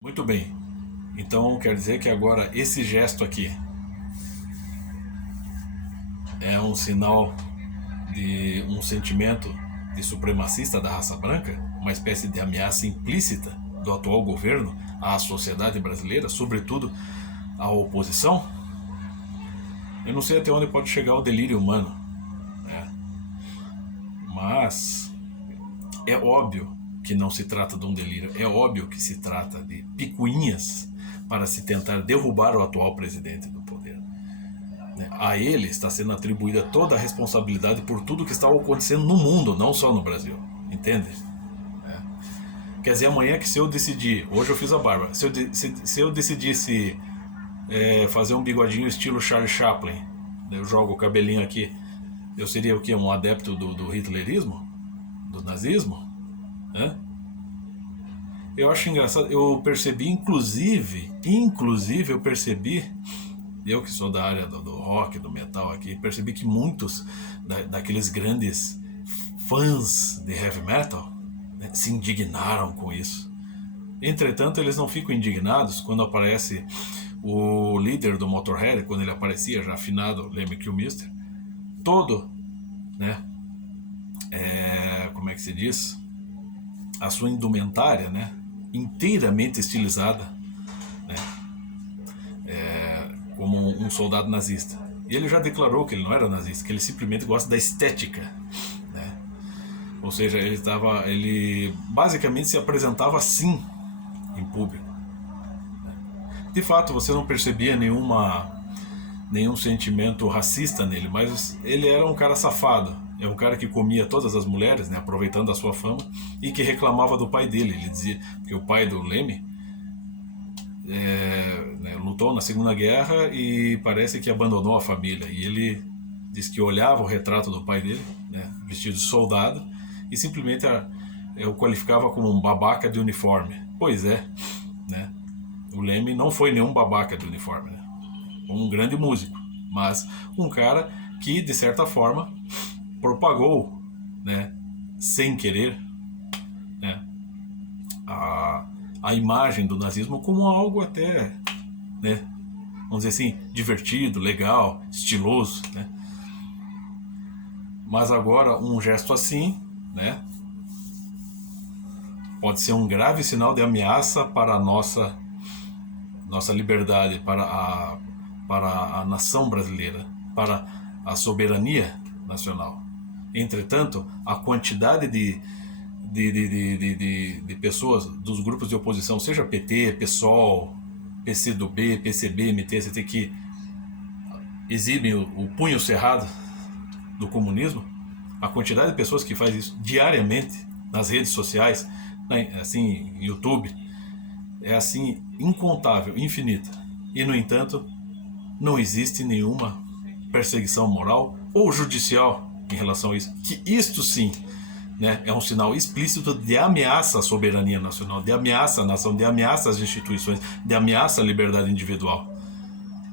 Muito bem. Então quer dizer que agora esse gesto aqui é um sinal de um sentimento de supremacista da raça branca, uma espécie de ameaça implícita do atual governo à sociedade brasileira, sobretudo à oposição. Eu não sei até onde pode chegar o delírio humano, né? Mas é óbvio que não se trata de um delírio, é óbvio que se trata de picuinhas para se tentar derrubar o atual presidente do poder. A ele está sendo atribuída toda a responsabilidade por tudo que está acontecendo no mundo, não só no Brasil. Entende? Quer dizer, amanhã que se eu decidir, hoje eu fiz a barba, se eu decidisse fazer um bigodinho estilo Charlie Chaplin, eu jogo o cabelinho aqui, eu seria o quê? Um adepto do hitlerismo? Do nazismo? Né? Eu acho engraçado, eu percebi inclusive eu percebi, eu que sou da área do rock, do metal aqui, percebi que muitos daqueles grandes fãs de heavy metal, né, se indignaram com isso. Entretanto, eles não ficam indignados quando aparece o líder do Motorhead, quando ele aparecia já afinado, Lemmy Kilmister, todo, né, como é que se diz? A sua indumentária, né, inteiramente estilizada, né, como um soldado nazista. E ele já declarou que ele não era nazista, que ele simplesmente gosta da estética, né? Ou seja, ele basicamente se apresentava assim em público. De fato, você não percebia nenhum sentimento racista nele, mas ele era um cara safado. É um cara que comia todas as mulheres, né, aproveitando a sua fama, e que reclamava do pai dele. Ele dizia que o pai do Lemmy né, lutou na Segunda Guerra e parece que abandonou a família. E ele diz que olhava o retrato do pai dele, né, vestido de soldado, e simplesmente o qualificava como um babaca de uniforme. Pois é, né? O Lemmy não foi nenhum babaca de uniforme, né? Um grande músico, mas um cara que, de certa forma, propagou, né, sem querer, né, a, a imagem do nazismo como algo até, né, vamos dizer assim, divertido, legal, estiloso, né? Mas agora um gesto assim, né, pode ser um grave sinal de ameaça para a nossa liberdade, para a nação brasileira, para a soberania nacional. Entretanto, a quantidade de pessoas dos grupos de oposição, seja PT, PSOL, PCdoB, PCB, MTST, que exibem o punho cerrado do comunismo, a quantidade de pessoas que faz isso diariamente nas redes sociais, assim, YouTube, é assim incontável, infinita. E no entanto, não existe nenhuma perseguição moral ou judicial em relação a isso. Que isto sim, né, é um sinal explícito de ameaça à soberania nacional, de ameaça à nação, de ameaça às instituições, de ameaça à liberdade individual.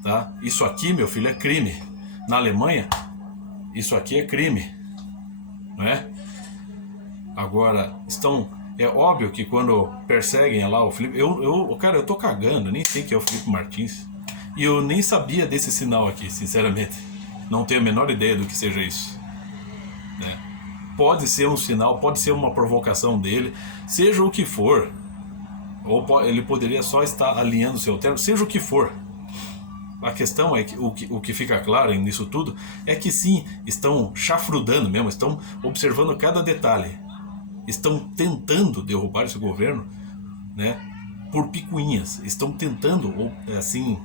Tá? Isso aqui, meu filho, é crime. Na Alemanha, isso aqui é crime, não é? Agora, é óbvio que quando perseguem lá o Felipe. Cara, eu tô cagando, nem sei quem é o Felipe Martins. E eu nem sabia desse sinal aqui, sinceramente. Não tenho a menor ideia do que seja isso. Né? Pode ser um sinal, pode ser uma provocação dele, seja o que for. Ou ele poderia só estar alinhando o seu termo, seja o que for. A questão é que o que fica claro nisso tudo é que sim, estão chafrudando mesmo, estão observando cada detalhe, estão tentando derrubar esse governo, né, por picuinhas, estão tentando, assim,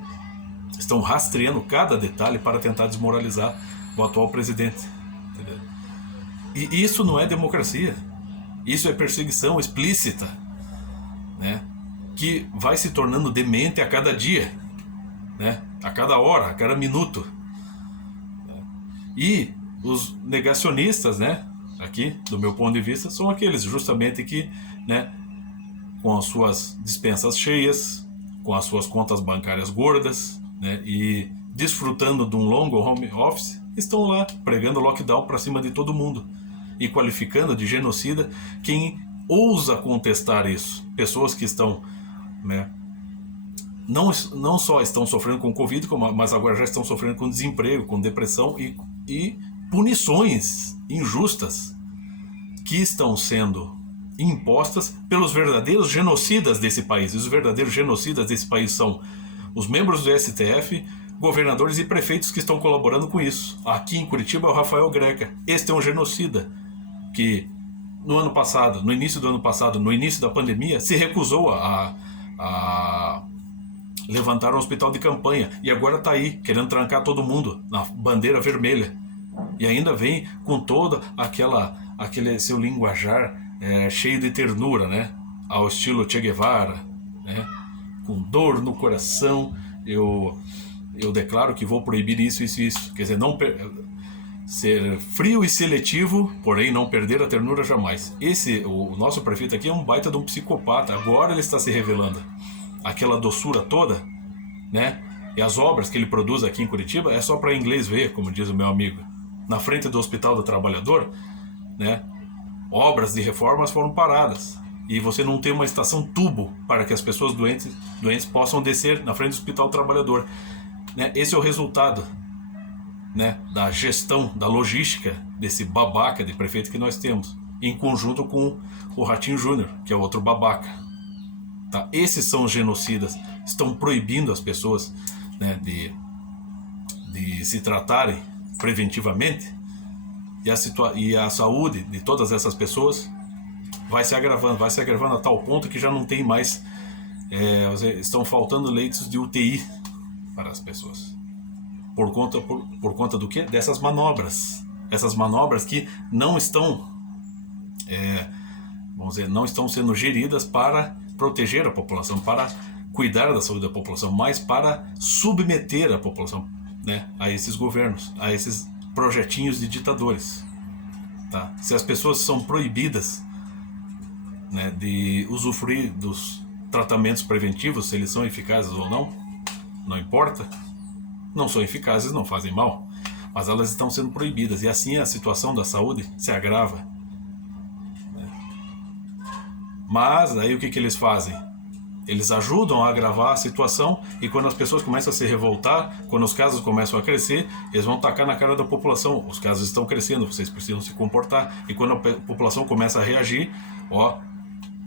estão rastreando cada detalhe para tentar desmoralizar o atual presidente. Entendeu? E isso não é democracia, isso é perseguição explícita, né, que vai se tornando demente a cada dia, né, a cada hora, a cada minuto. E os negacionistas, né, aqui, do meu ponto de vista, são aqueles justamente que, né, com as suas dispensas cheias, com as suas contas bancárias gordas, né, e desfrutando de um longo home office, estão lá pregando lockdown para cima de todo mundo e qualificando de genocida quem ousa contestar isso. Pessoas que estão né? Não só estão sofrendo com Covid, mas agora já estão sofrendo com desemprego, com depressão e punições injustas que estão sendo impostas pelos verdadeiros genocidas desse país. E os verdadeiros genocidas desse país são os membros do STF, governadores e prefeitos que estão colaborando com isso. Aqui em Curitiba é o Rafael Greca. Este é um genocida que no ano passado, no início do ano passado, no início da pandemia, se recusou a levantar um hospital de campanha e agora está aí querendo trancar todo mundo na bandeira vermelha. E ainda vem com toda aquele seu linguajar cheio de ternura, né? Ao estilo Che Guevara, né? Com dor no coração, eu declaro que vou proibir isso, isso, isso. Quer dizer, não ser frio e seletivo, porém não perder a ternura jamais. O nosso prefeito aqui é um baita de um psicopata. Agora ele está se revelando. Aquela doçura toda, né? E as obras que ele produz aqui em Curitiba é só para inglês ver, como diz o meu amigo. Na frente do Hospital do Trabalhador, né? Obras de reformas foram paradas. E você não tem uma estação tubo para que as pessoas doentes possam descer na frente do Hospital do Trabalhador. Né? Esse é o resultado, né, da gestão, da logística desse babaca de prefeito que nós temos, em conjunto com o Ratinho Júnior, que é outro babaca. Tá? Esses são os genocidas, estão proibindo as pessoas, né, de se tratarem preventivamente, e a saúde de todas essas pessoas vai se agravando a tal ponto que já não tem mais, estão faltando leitos de UTI para as pessoas. Por conta do quê? Dessas manobras. Essas manobras que não estão, vamos dizer, não estão sendo geridas para proteger a população, para cuidar da saúde da população, mas para submeter a população, né, a esses governos, a esses projetinhos de ditadores. Tá? Se as pessoas são proibidas, né, de usufruir dos tratamentos preventivos, se eles são eficazes ou não importa. Não são eficazes, não fazem mal, mas elas estão sendo proibidas, e assim a situação da saúde se agrava. Mas aí o que eles fazem? Eles ajudam a agravar a situação, e quando as pessoas começam a se revoltar, quando os casos começam a crescer, eles vão tacar na cara da população: os casos estão crescendo, vocês precisam se comportar. E quando a população começa a reagir,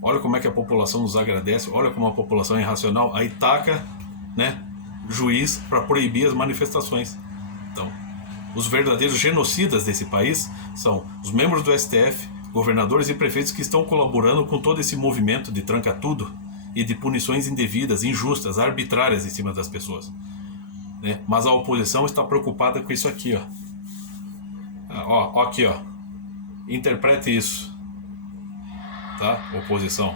olha como é que a população nos agradece, olha como a população é irracional, aí taca, né, juiz para proibir as manifestações. Então, os verdadeiros genocidas desse país são os membros do STF, governadores e prefeitos que estão colaborando com todo esse movimento de tranca-tudo e de punições indevidas, injustas, arbitrárias em cima das pessoas, né? Mas a oposição está preocupada com isso aqui, ó. Aqui, ó. Interprete isso, tá? Oposição.